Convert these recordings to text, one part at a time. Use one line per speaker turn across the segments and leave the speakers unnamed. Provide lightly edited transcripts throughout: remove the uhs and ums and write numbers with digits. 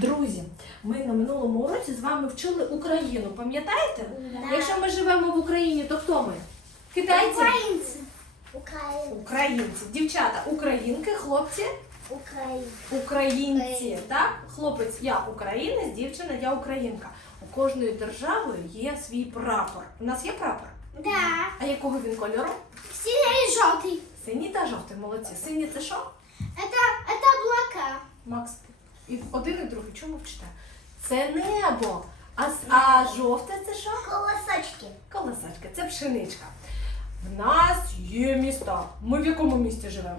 Друзі, ми на минулому уроці з вами вчили Україну. Пам'ятаєте?
Да.
Якщо ми живемо в Україні, то хто ми? Китайці?
Українці.
Українці. Дівчата українки, хлопці українці. Так? Хлопець я українець, дівчина я українка. У кожної держави є свій прапор. У нас є прапор?
Да.
А якого він кольору?
Синий и желтый.
Синій та жовтий, молодці. Синій це що?
Это облака.
Макс, і один і другий, чому вчите? Це небо. А жовте це що?
Колосочки.
Колосочка, це пшеничка. В нас є міста. Ми в якому місті живемо?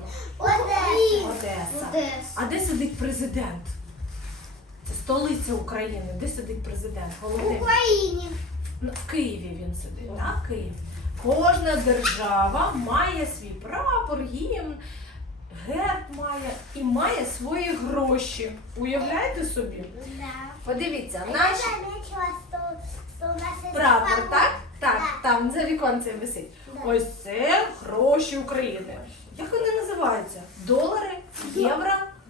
Одеса. А де сидить президент? Це столиця України. Де сидить президент?
В
Головний.
Україні.
В Києві він сидить, так? Київ. Кожна держава має свій прапор, гімн, герб має і має свої гроші. Уявляєте собі?
Да.
Подивіться,
Я
наш
заметила, что у нас есть
прапор, так? Так,
Да.
там за віконцем висить.
Да.
Ось це гроші України. Як вони називаються? Долари? Євро?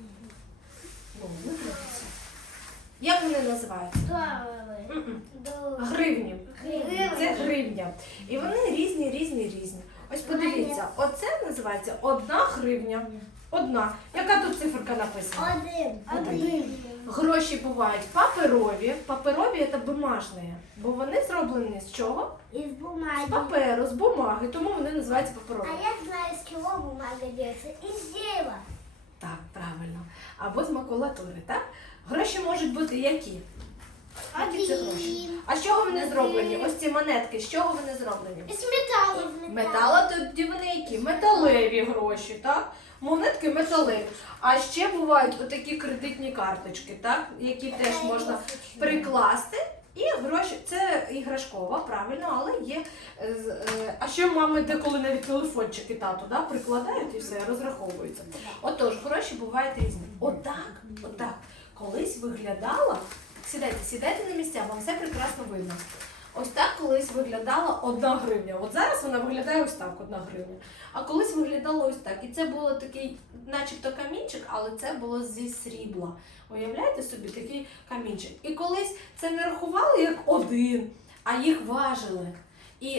Ну, не дивіться. Як вони називаються?
Доллары.
М-м.
Доллары.
Гривні.
Гривні.
Це гривня. І вони різні. Ось подивіться, оце називається 1 гривня. Одна. Яка тут циферка написана?
Один.
Гроші бувають паперові. Паперові це бумажні, бо вони зроблені з чого?
Из
З
бумаги.
паперу, з бумаги, тому вони називаються
А
паперові.
я знаю, с чего бумага делается. Из дерева.
Так, правильно. Або з макулатури, так? Гроші можуть бути які? Які це гроші? А з чого вони зроблені? Ось ці монетки, з чого вони зроблені?
Из металла.
Метала, тоді вони які? Металеві гроші, так? Монетки металеві. А ще бувають отакі кредитні карточки, так? Які теж можна прикласти. І гроші, це іграшкова, правильно, але є. А ще мами деколи навіть телефончики тату, да, прикладають і все, розраховуються. Отож, гроші бувають різні. Отак. Колись виглядала, сідайте на місця, вам все прекрасно видно. Ось так колись виглядала 1 гривня. От зараз вона виглядає ось так, 1 гривня. А колись виглядала ось так. І це було такий, начебто камінчик, але це було зі срібла. Уявляєте собі, такий камінчик. І колись це не рахували як 1, а їх важили. І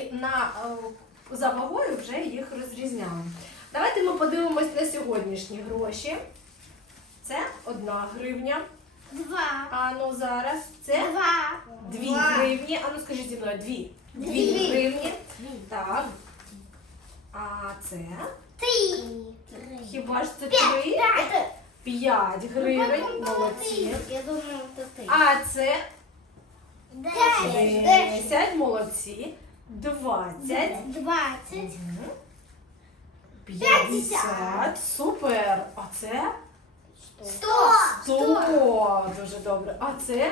за вагою вже їх розрізняли. Давайте ми подивимось на сьогоднішні гроші. Це 1 гривня.
2.
А ну зараз це 2 гривні. А ну скажіть зі мною, 2 гривні. Так. А це?
3.
Хіба ж це 3? 5 гривень. Молодці.
Я думаю, это 3.
А це
10.
10. Молодці. 20.
20.
50. Супер. А це?
100.
100. Дуже добре. А це?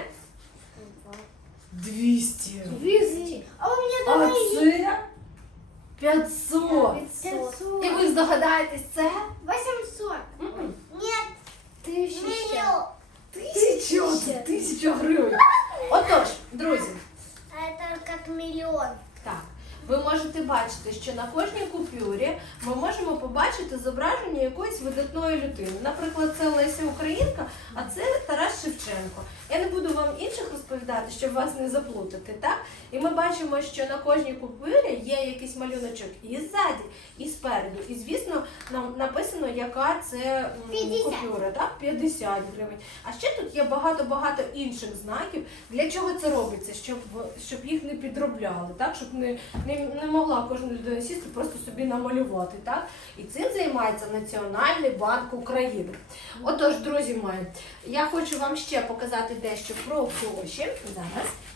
200.
200. А у меня
А
дома
це? 500.
500.
І ви здогадаєтесь, це?
800.
М-м.
Нет. 1000.
1000 гривень. Отож, друзі,
Это как миллион.
так, ви можете бачити, що на кожній купюрі ми можемо побачити зображення якоїсь видатної людини. Наприклад, це Леся Українка, а це Тарас Шевченко. Я не буду вам інших розповідати, щоб вас не заплутати, так? І ми бачимо, що на кожній купюрі є якийсь малюночок і ззаді, і спереду. І, звісно, нам написано, яка це
50.
купюра, так? 50 гривень. А ще тут є багато-багато інших знаків. Для чого це робиться? Щоб їх не підробляли, так? Щоб не могла кожна людина сісти, просто собі намалювати, так? І цим займається Національний банк України. Отож, друзі мої, я хочу вам ще показати дещо про гроші. Зараз.